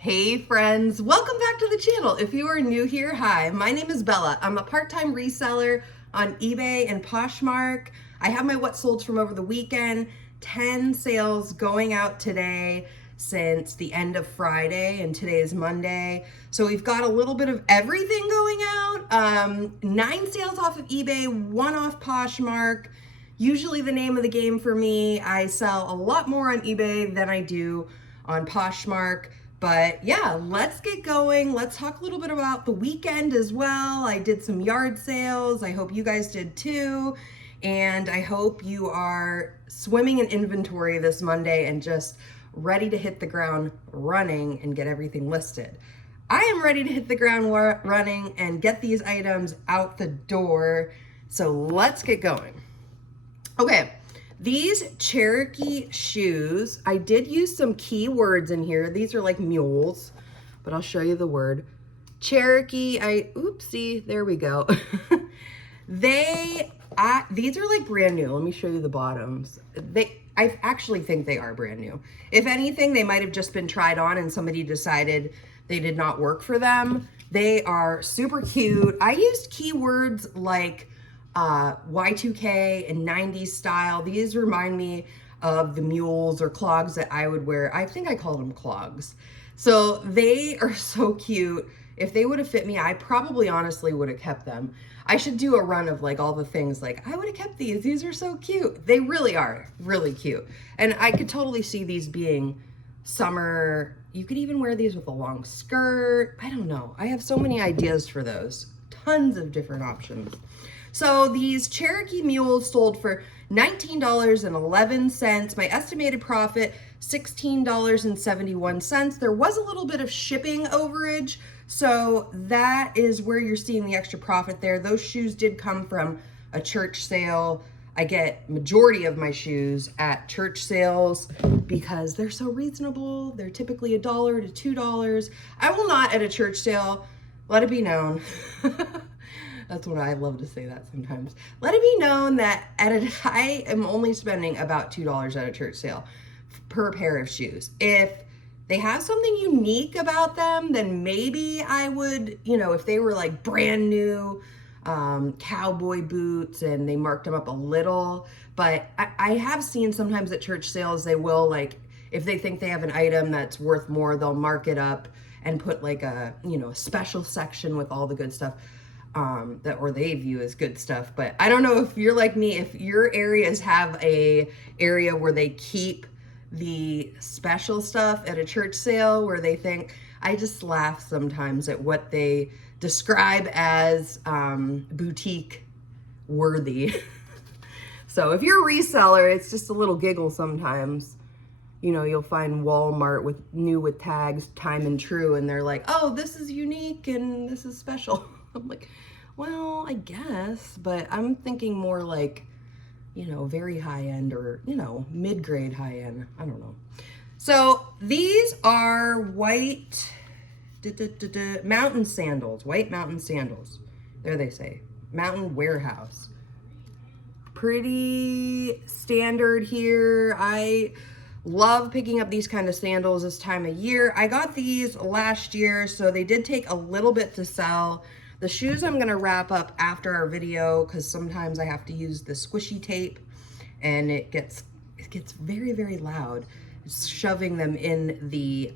Hey friends, welcome back to the channel. If you are new here, hi, my name is Bella. I'm a part-time reseller on eBay and Poshmark. I have my what solds from over the weekend, 10 sales going out today since the end of Friday, and today is Monday. So we've got a little bit of everything going out. 9 sales off of eBay, 1 off Poshmark. Usually the name of the game for me. I sell a lot more on eBay than I do on Poshmark. But yeah, let's get going. Let's talk a little bit about the weekend as well. I did some yard sales. I hope you guys did too. And I hope you are swimming in inventory this Monday and just ready to hit the ground running and get everything listed. I am ready to hit the ground running and get these items out the door. So let's get going. Okay. These Cherokee shoes, I did use some keywords in here. These are like mules, but I'll show you the word. Cherokee, oopsie, there we go. These are like brand new. Let me show you the bottoms. I actually think they are brand new. If anything, they might have just been tried on and somebody decided they did not work for them. They are super cute. I used keywords like Y2K and 90s style. These remind me of the mules or clogs that I would wear. I think I called them clogs. So they are so cute. If they would have fit me, I probably honestly would have kept them. I should do a run of like all the things like I would have kept these. These are so cute. They really are really cute. And I could totally see these being summer. You could even wear these with a long skirt. I don't know. I have so many ideas for those. Tons of different options. So these Cherokee mules sold for $19.11. My estimated profit, $16.71. There was a little bit of shipping overage, so that is where you're seeing the extra profit there. Those shoes did come from a church sale. I get majority of my shoes at church sales because they're so reasonable. They're typically $1 to $2. I will not at a church sale, let it be known. That's what I love to say that sometimes. Let it be known that I am only spending about $2 at a church sale per pair of shoes. If they have something unique about them, then maybe I would, if they were like brand new cowboy boots and they marked them up a little. But I have seen sometimes at church sales, they will like, if they think they have an item that's worth more, they'll mark it up and put like a, a special section with all the good stuff. Or they view as good stuff. But I don't know if you're like me, if your areas have a area where they keep the special stuff at a church sale where they think, I just laugh sometimes at what they describe as boutique worthy. So if you're a reseller, it's just a little giggle sometimes. You'll find Walmart with tags, time and true, and they're like, oh, this is unique and this is special. I'm like, well, I guess, but I'm thinking more like, very high end or, mid-grade high end. I don't know. So these are white mountain sandals, white mountain sandals. There they say, Mountain Warehouse. Pretty standard here. I love picking up these kind of sandals this time of year. I got these last year, so they did take a little bit to sell. The shoes I'm gonna wrap up after our video because sometimes I have to use the squishy tape and it gets very, very loud. It's shoving them in the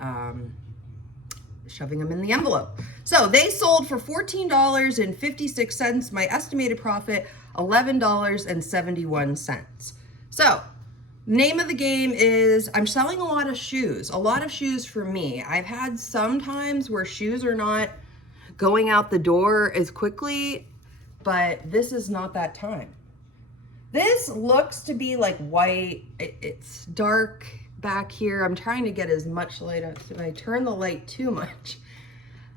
envelope. So they sold for $14.56. My estimated profit, $11.71. So name of the game is I'm selling a lot of shoes for me. I've had some times where shoes are not going out the door as quickly, but this is not that time. This looks to be like white. It's dark back here. I'm trying to get as much light out. If I turn the light too much,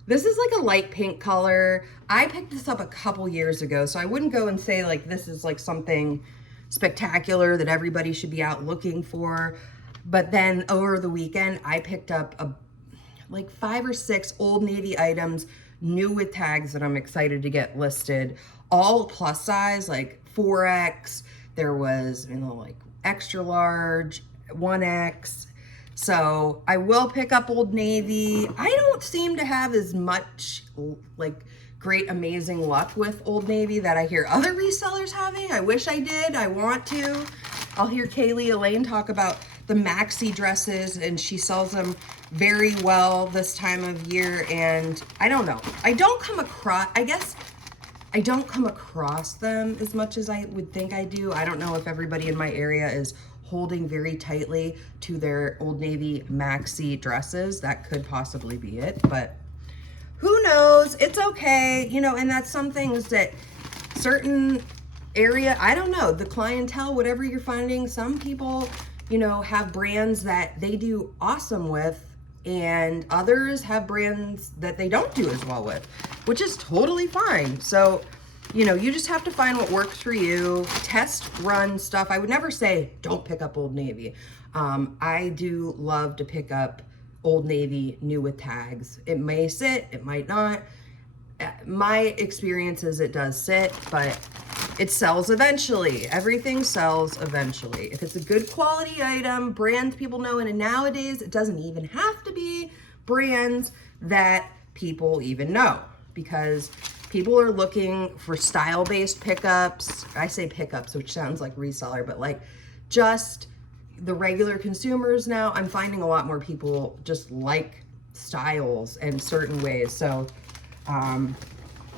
this is like a light pink color. I picked this up a couple years ago, so I wouldn't go and say like this is like something spectacular that everybody should be out looking for. But then over the weekend, I picked up like 5 or 6 Old Navy items, new with tags that I'm excited to get listed, all plus size, like 4X. There was, like extra large, 1X. So I will pick up Old Navy. I don't seem to have as much like great, amazing luck with Old Navy that I hear other resellers having. I wish I did. I want to. I'll hear Kaylee Elaine talk about the maxi dresses, and she sells them very well this time of year. And I don't know. I don't come across, I guess I don't come across them as much as I would think I do. I don't know if everybody in my area is holding very tightly to their Old Navy maxi dresses. That could possibly be it, but who knows? It's okay, you know, and that's some things that certain area, I don't know, the clientele, whatever you're finding, some people, you know, have brands that they do awesome with, and others have brands that they don't do as well with, which is totally fine. So, you know, you just have to find what works for you, test run stuff. I would never say don't pick up Old Navy. I do love to pick up Old Navy new with tags. It may sit, it might not. My experience is it does sit, but it sells eventually. Everything sells eventually. If it's a good quality item, brands people know, and nowadays it doesn't even have to be brands that people even know, because people are looking for style-based pickups. I say pickups, which sounds like reseller, but like just the regular consumers now. I'm finding a lot more people just like styles and certain ways. So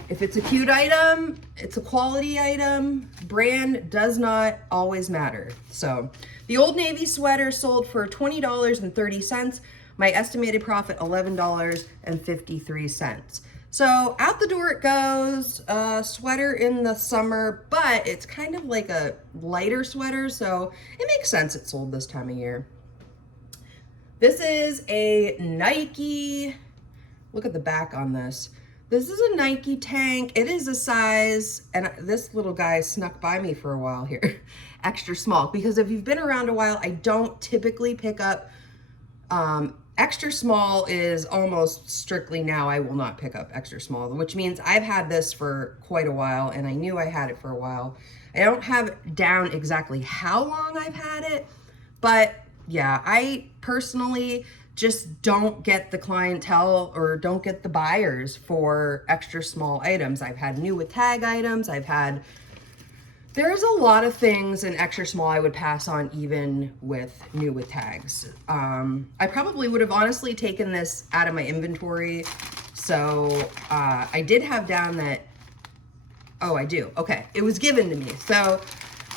if it's a cute item, it's a quality item, brand does not always matter. So the Old Navy sweater sold for $20.30. My estimated profit, $11.53. So out the door it goes, sweater in the summer, but it's kind of like a lighter sweater, so it makes sense it sold this time of year. This is a Nike, look at the back on this. This is a Nike tank. It is a size, and this little guy snuck by me for a while here, extra small, because if you've been around a while, I don't typically pick up, extra small is almost strictly now, I will not pick up extra small, which means I've had this for quite a while, and I knew I had it for a while. I don't have down exactly how long I've had it, but yeah, I personally just don't get the clientele or don't get the buyers for extra small items. I've had new with tag items. There's a lot of things in extra small I would pass on even with new with tags. I probably would have honestly taken this out of my inventory. So I did have down that, oh, I do. Okay, it was given to me. So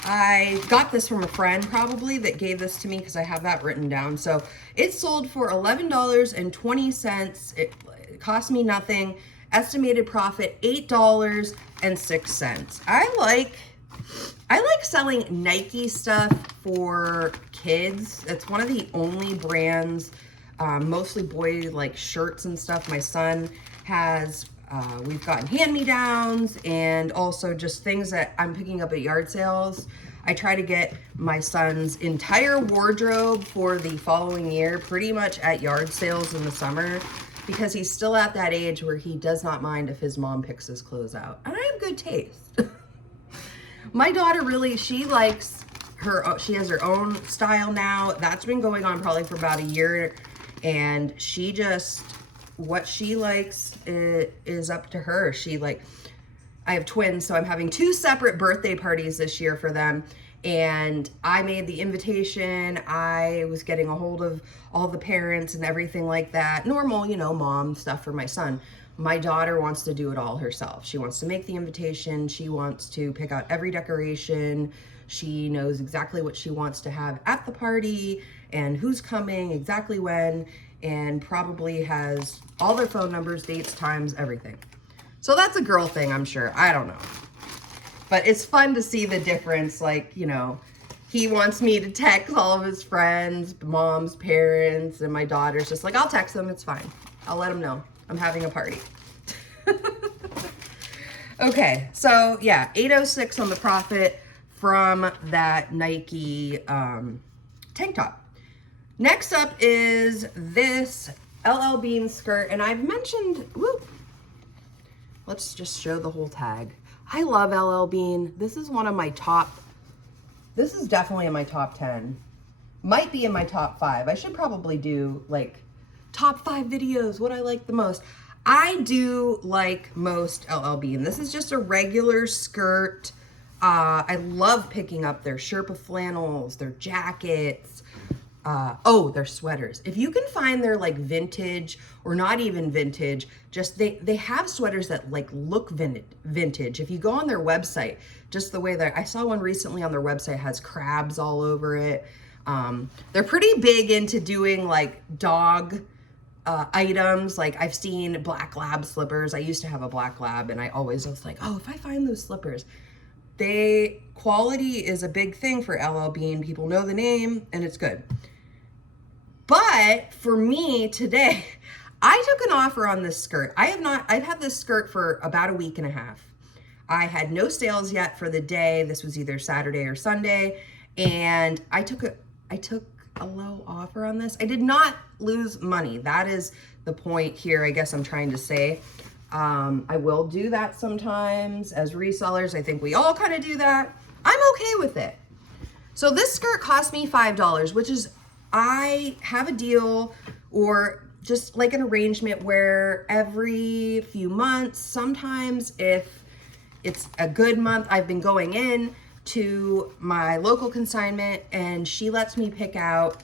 I got this from a friend probably that gave this to me because I have that written down. So it sold for $11.20. It cost me nothing. Estimated profit, $8.06. I like selling Nike stuff for kids. It's one of the only brands, mostly boy like shirts and stuff. My son has, we've gotten hand-me-downs and also just things that I'm picking up at yard sales. I try to get my son's entire wardrobe for the following year pretty much at yard sales in the summer, because he's still at that age where he does not mind if his mom picks his clothes out. And I have good taste. My daughter really, she likes she has her own style now. That's been going on probably for about a year. And she just, what she likes is up to her. I have twins, so I'm having 2 separate birthday parties this year for them. And I made the invitation. I was getting a hold of all the parents and everything like that. Normal, you know, mom stuff for my son. My daughter wants to do it all herself. She wants to make the invitation. She wants to pick out every decoration. She knows exactly what she wants to have at the party and who's coming, exactly when, and probably has all their phone numbers, dates, times, everything. So that's a girl thing, I'm sure. I don't know. But it's fun to see the difference. Like, you know, he wants me to text all of his friends, mom's, parents, and my daughter's just like, I'll text them, it's fine. I'll let them know I'm having a party. Okay, so yeah, 806 on the profit from that Nike tank top. Next up is this LLBean skirt, and I've mentioned, let's just show the whole tag. I love LLBean. This is one of my top, this is definitely in my top 10. might be in my top 5. I should probably do like top 5 videos, what I like the most. I do like most LLBean. This is just a regular skirt. I love picking up their Sherpa flannels, their jackets, their sweaters. If you can find their like vintage or not even vintage, just they have sweaters that like look vintage. If you go on their website, just the way that I saw one recently on their website has crabs all over it. They're pretty big into doing like dog items. Like I've seen black lab slippers. I used to have a black lab and I always was like, oh, if I find those slippers. Quality is a big thing for LLBean. People know the name and it's good. But for me today, I took an offer on this skirt. I've had this skirt for about a week and a half. I had no sales yet for the day. This was either Saturday or Sunday. And I took a low offer on this. I did not lose money. That is the point here, I guess I'm trying to say. I will do that sometimes as resellers. I think we all kind of do that. I'm okay with it. So this skirt cost me $5, which is, I have a deal or just like an arrangement where every few months, sometimes if it's a good month, I've been going in to my local consignment and she lets me pick out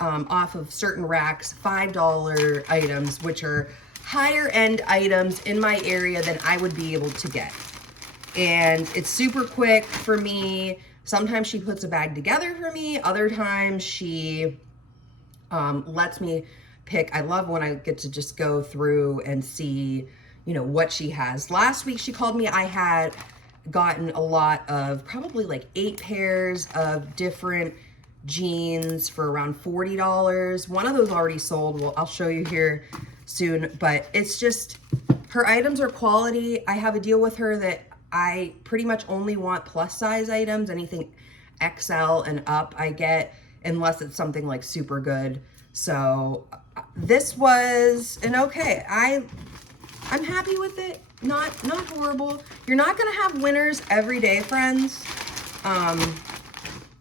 off of certain racks $5 items, which are higher end items in my area than I would be able to get. And it's super quick for me. Sometimes she puts a bag together for me. Other times she lets me pick. I love when I get to just go through and see, you know, what she has. Last week she called me. I had gotten a lot of, probably like 8 pairs of different jeans for around $40. One of those already sold. Well, I'll show you here soon, but it's just, her items are quality. I have a deal with her that I pretty much only want plus size items. Anything XL and up I get, unless it's something like super good. So this was an okay. I'm happy with it. Not horrible. You're not gonna have winners every day, friends.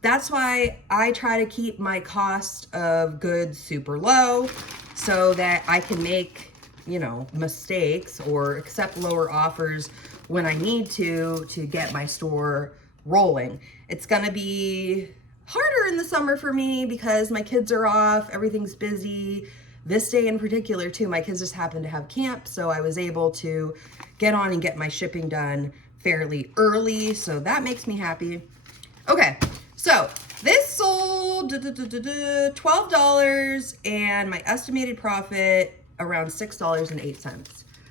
That's why I try to keep my cost of goods super low so that I can make, you know, mistakes or accept lower offers when I need to get my store rolling. It's gonna be harder in the summer for me because my kids are off, everything's busy. This day in particular too, my kids just happened to have camp, so I was able to get on and get my shipping done fairly early, so that makes me happy. Okay, so this sold $12 and my estimated profit around $6.08.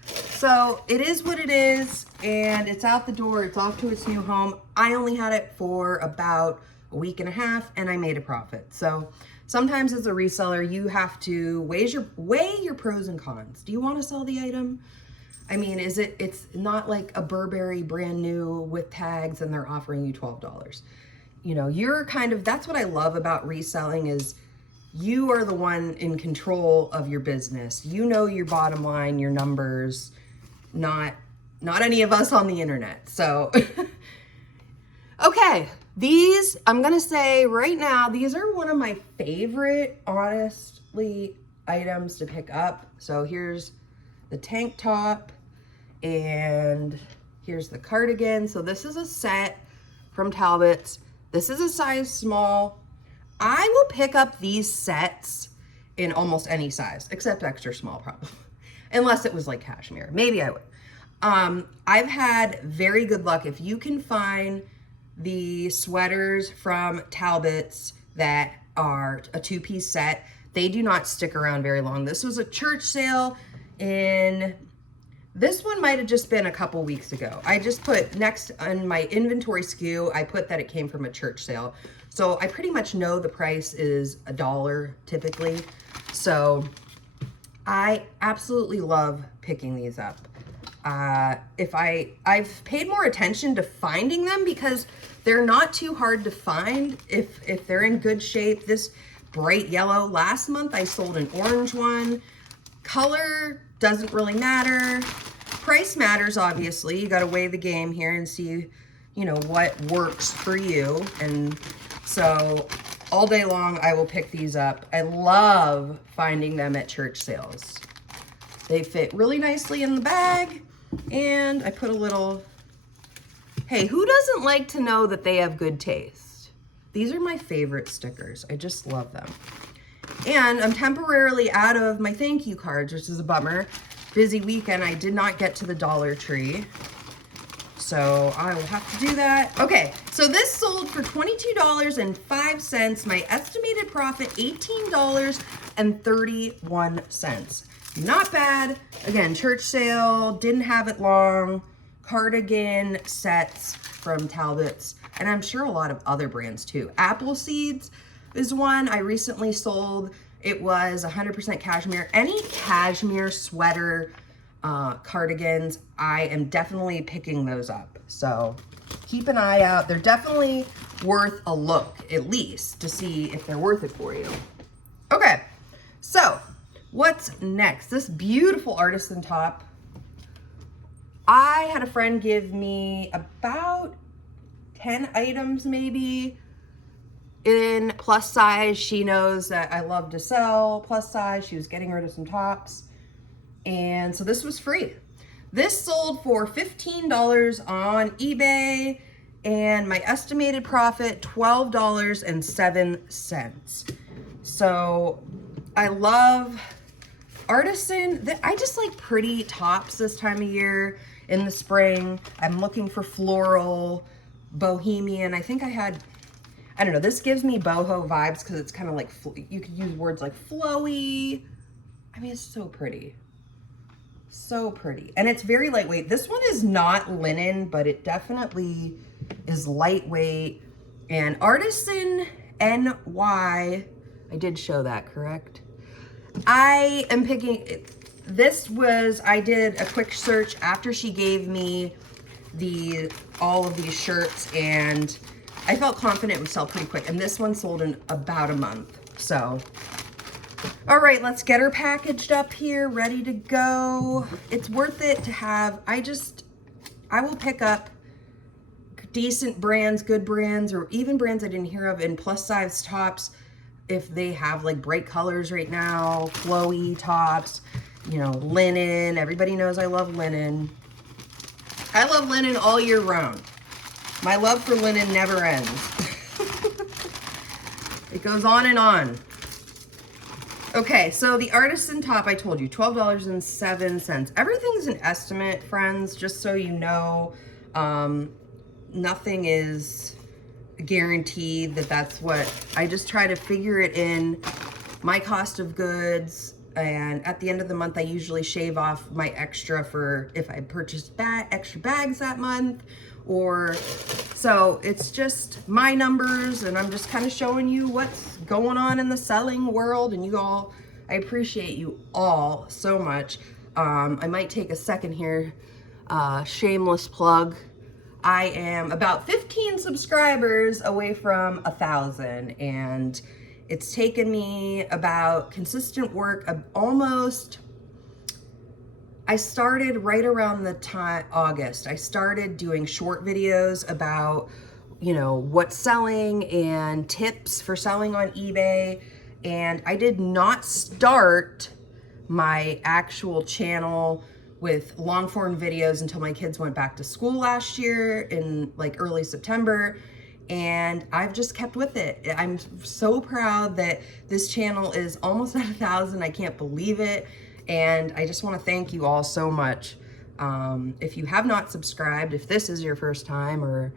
So it is what it is, and it's out the door, it's off to its new home. I only had it for about a week and a half and I made a profit. So sometimes as a reseller, you have to weigh your pros and cons. Do you want to sell the item? I mean, it's not like a Burberry brand new with tags and they're offering you $12. You know, you're kind of, that's what I love about reselling is you are the one in control of your business. You know your bottom line, your numbers, not any of us on the internet. So, okay, these, I'm gonna say right now, these are one of my favorite, honestly, items to pick up. So here's the tank top and here's the cardigan. So this is a set from Talbots. This is a size small. I will pick up these sets in almost any size, except extra small probably, unless it was like cashmere. Maybe I would. I've had very good luck. If you can find the sweaters from Talbots that are a 2-piece set, they do not stick around very long. This was a church sale this one might have just been a couple weeks ago. I just put next on my inventory SKU, I put that it came from a church sale. So I pretty much know the price is $1 typically. So I absolutely love picking these up. I've paid more attention to finding them because they're not too hard to find if they're in good shape. This bright yellow, last month I sold an orange one. Color doesn't really matter. Price matters, obviously. You got to weigh the game here and see, you know, what works for you. And so all day long, I will pick these up. I love finding them at church sales. They fit really nicely in the bag, and I put a little, hey, who doesn't like to know that they have good taste? These are my favorite stickers. I just love them. And I'm temporarily out of my thank you cards, which is a bummer. Busy weekend, I did not get to the Dollar Tree. So I will have to do that. Okay, so this sold for $22.05. My estimated profit, $18.31. Not bad. Again, church sale, didn't have it long. Cardigan sets from Talbots, and I'm sure a lot of other brands too. Apple Seeds is one I recently sold. It was 100% cashmere. Any cashmere sweater cardigans, I am definitely picking those up. So keep an eye out. They're definitely worth a look, at least, to see if they're worth it for you. Okay, so what's next? This beautiful Artisan top. I had a friend give me about 10 items maybe in plus size. She knows that I love to sell plus size. She was getting rid of some tops. And so this was free. This sold for $15 on eBay, and my estimated profit, $12.07. So I love Artisan. I just like pretty tops this time of year in the spring. I'm looking for floral, bohemian. I think I had, I don't know, this gives me boho vibes because it's kind of like, you could use words like flowy. I mean, it's so pretty. So pretty. And it's very lightweight. This one is not linen, but it definitely is lightweight. And Artisan NY, I did show that, correct? I am picking, I did a quick search after she gave me all of these shirts, and I felt confident it would sell pretty quick. And this one sold in about a month. So, all right, let's get her packaged up here, ready to go. It's worth it to have, I will pick up decent brands, good brands, or even brands I didn't hear of in plus size tops if they have like bright colors right now, flowy tops, you know, linen. Everybody knows I love linen. I love linen all year round. My love for linen never ends. It goes on and on. Okay, so the Artisan top, I told you, $12.07. Everything's an estimate, friends, just so you know. Nothing is guaranteed that's what, I just try to figure it in my cost of goods, and at the end of the month, I usually shave off my extra for if I purchased extra bags that month, or so it's just my numbers, and I'm just kind of showing you what's going on in the selling world. And you all, I appreciate you all so much. I might take a second here, shameless plug. I am about 15 subscribers away from 1,000, and it's taken me about consistent work of almost, I started right around the time, August. I started doing short videos about, you know, what's selling and tips for selling on eBay. And I did not start my actual channel with long form videos until my kids went back to school last year in like early September. And I've just kept with it. I'm so proud that this channel is almost at 1,000. I can't believe it. And I just want to thank you all so much. If you have not subscribed, if this is your first time, or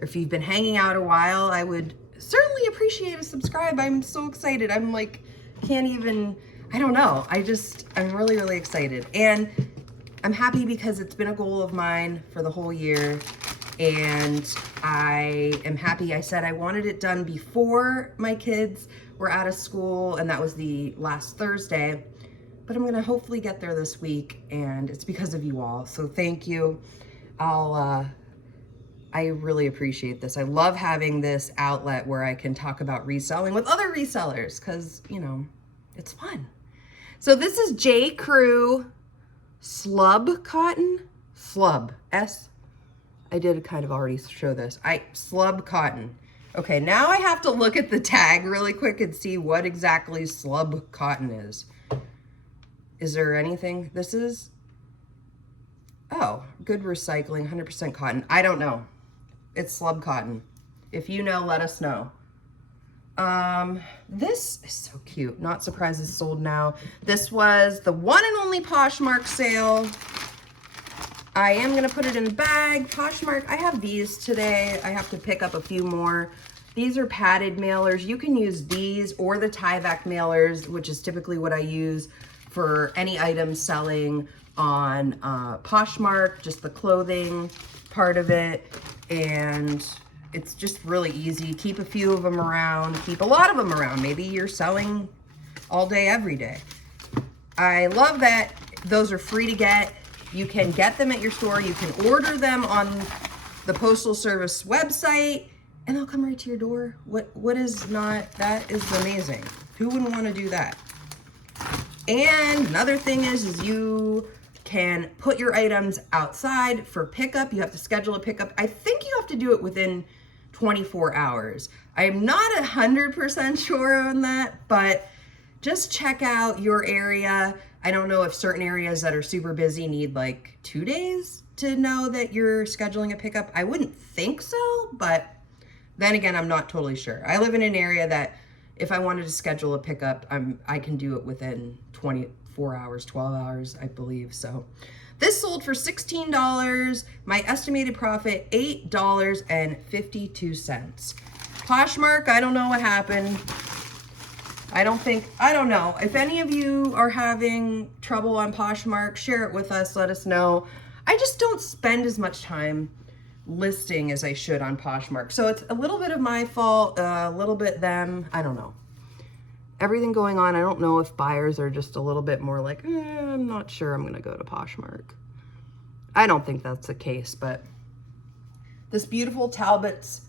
if you've been hanging out a while, I would certainly appreciate a subscribe. I'm so excited. I'm like, can't even, I don't know. I'm really, really excited. And I'm happy because it's been a goal of mine for the whole year. And I am happy. I said I wanted it done before my kids were out of school, and that was the last Thursday. But I'm gonna hopefully get there this week, and it's because of you all. So thank you. I really appreciate this. I love having this outlet where I can talk about reselling with other resellers, because, you know, it's fun. So this is J. Crew Slub Cotton. Slub, I did kind of already show this. Slub Cotton. Okay, now I have to look at the tag really quick and see what exactly slub cotton is. Is there anything? This is, oh, good recycling, 100% cotton. I don't know. It's slub cotton. If you know, let us know. This is so cute. Not surprised it's sold now. This was the one and only Poshmark sale. I am going to put it in the bag. Poshmark, I have these today. I have to pick up a few more. These are padded mailers. You can use these or the tie-back mailers, which is typically what I use for any items selling on Poshmark, just the clothing part of it. And it's just really easy. Keep a few of them around. Keep a lot of them around. Maybe you're selling all day, every day. I love that those are free to get. You can get them at your store. You can order them on the Postal Service website and they'll come right to your door. What is not, that is amazing. Who wouldn't want to do that? And another thing is you can put your items outside for pickup. You have to schedule a pickup. I think you have to do it within 24 hours. I am not 100% sure on that, but just check out your area. I don't know if certain areas that are super busy need like 2 days to know that you're scheduling a pickup. I wouldn't think so, but then again, I'm not totally sure. I live in an area that if I wanted to schedule a pickup, I can do it within 24 hours, 12 hours, I believe. So this sold for $16. My estimated profit, $8.52. Poshmark, I don't know what happened. I don't know. If any of you are having trouble on Poshmark, share it with us, let us know. I just don't spend as much time listing as I should on Poshmark. So it's a little bit of my fault, a little bit them, I don't know. Everything going on, I don't know if buyers are just a little bit more like, I'm not sure I'm gonna go to Poshmark. I don't think that's the case, but this beautiful Talbots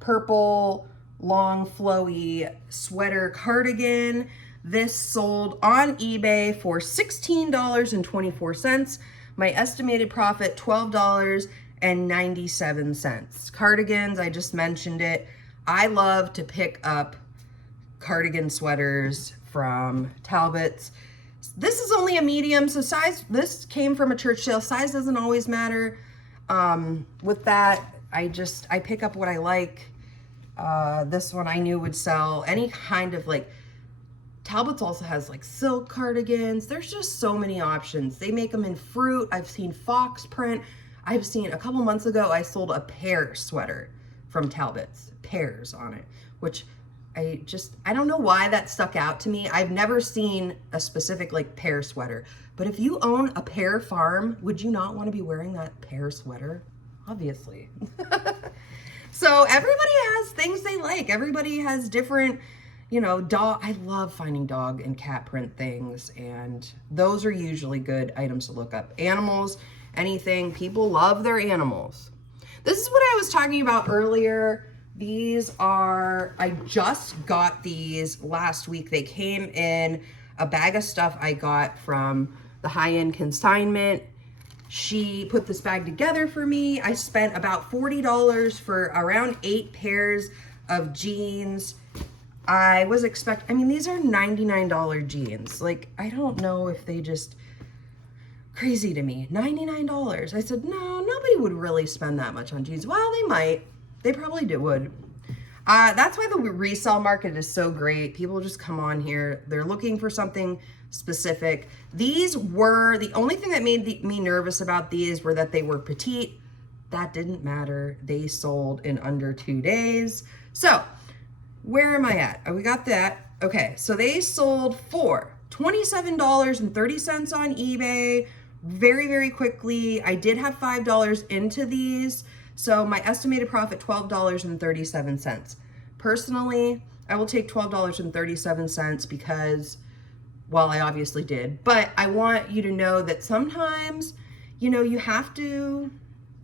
purple long flowy sweater cardigan. This sold on eBay for $16.24. My estimated profit, $12.97. Cardigans, I just mentioned it. I love to pick up cardigan sweaters from Talbots. This is only a medium, so size, this came from a church sale. Size doesn't always matter. With that, I pick up what I like. This one I knew would sell any kind of like, Talbots also has like silk cardigans. There's just so many options. They make them in fruit. I've seen fox print. I've seen, a couple months ago, I sold a pear sweater from Talbots, pears on it, which I don't know why that stuck out to me. I've never seen a specific like pear sweater, but if you own a pear farm, would you not want to be wearing that pear sweater? Obviously. So everybody has things they like. Everybody has different, you know, dog. I love finding dog and cat print things, and those are usually good items to look up. Animals, anything, people love their animals. This is what I was talking about earlier. These are, I just got these last week. They came in a bag of stuff I got from the high-end consignment. She put this bag together for me. I spent about $40 for around 8 pairs of jeans. I mean, these are $99 jeans. Like, I don't know if they just, crazy to me, $99. I said, no, nobody would really spend that much on jeans. Well, they might. They probably would. That's why the resale market is so great. People just come on here. They're looking for something specific. These were, the only thing that made me nervous about these were that they were petite. That didn't matter. They sold in under 2 days. So where am I at? Oh, we got that. Okay, so they sold for $27.30 on eBay very, very quickly. I did have $5 into these. So my estimated profit, $12.37. Personally, I will take $12.37 because, well, I obviously did, but I want you to know that sometimes, you know, you have to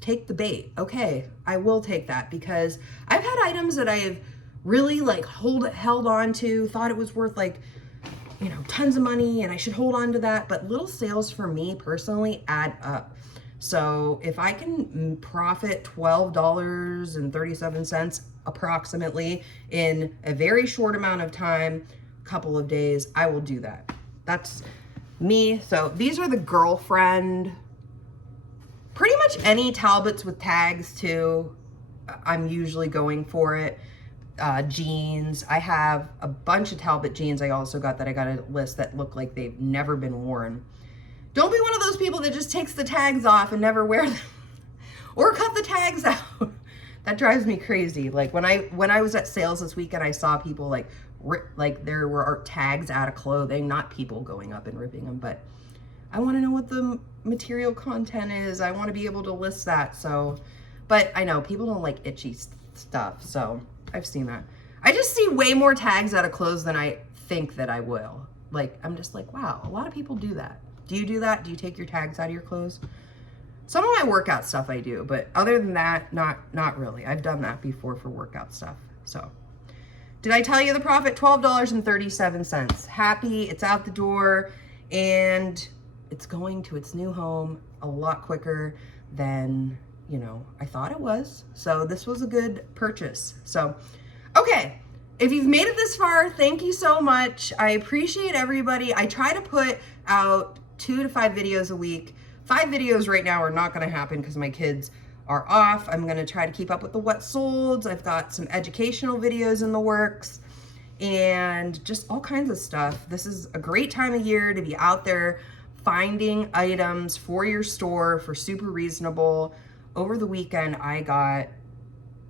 take the bait. Okay, I will take that because I've had items that I've really like held on to, thought it was worth like, you know, tons of money and I should hold on to that. But little sales for me personally add up. So if I can profit $12.37, approximately in a very short amount of time, couple of days, I will do that. That's me. So these are the girlfriend, pretty much any Talbots with tags too. I'm usually going for it. Jeans. I have a bunch of Talbot jeans I also got that I got a list that look like they've never been worn. Don't be one of those people that just takes the tags off and never wear them or cut the tags out. That drives me crazy. Like when I was at sales this weekend, I saw people like there were tags out of clothing, not people going up and ripping them, but I want to know what the material content is. I want to be able to list that. So, but I know people don't like itchy stuff. So I've seen that. I just see way more tags out of clothes than I think that I will. Like, I'm just like, wow, a lot of people do that. Do you do that? Do you take your tags out of your clothes? Some of my workout stuff I do, but other than that, not really. I've done that before for workout stuff. So, did I tell you the profit? $12.37. Happy, it's out the door, and it's going to its new home a lot quicker than, you know, I thought it was. So this was a good purchase. So, okay. If you've made it this far, thank you so much. I appreciate everybody. I try to put out 2 to 5 videos a week. 5 videos right now are not going to happen because my kids are off. I'm going to try to keep up with the what solds. I've got some educational videos in the works and just all kinds of stuff. This is a great time of year to be out there finding items for your store for super reasonable. Over the weekend, I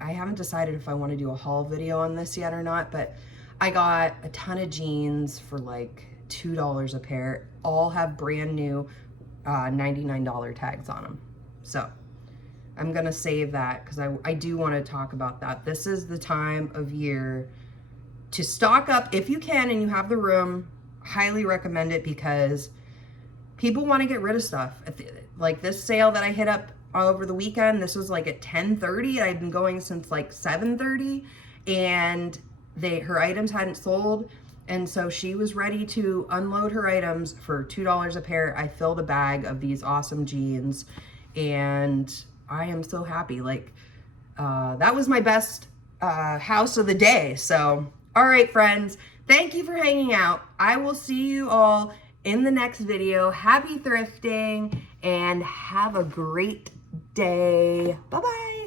haven't decided if I want to do a haul video on this yet or not, but I got a ton of jeans for like $2 a pair. All have brand new $99 tags on them. So I'm going to save that because I do want to talk about that. This is the time of year to stock up if you can and you have the room. Highly recommend it because people want to get rid of stuff. Like this sale that I hit up over the weekend, this was like at 10:30. I've been going since like 7:30 and her items hadn't sold. And so she was ready to unload her items for $2 a pair. I filled a bag of these awesome jeans and I am so happy. Like, that was my best house of the day. So, all right, friends, thank you for hanging out. I will see you all in the next video. Happy thrifting and have a great day. Bye-bye.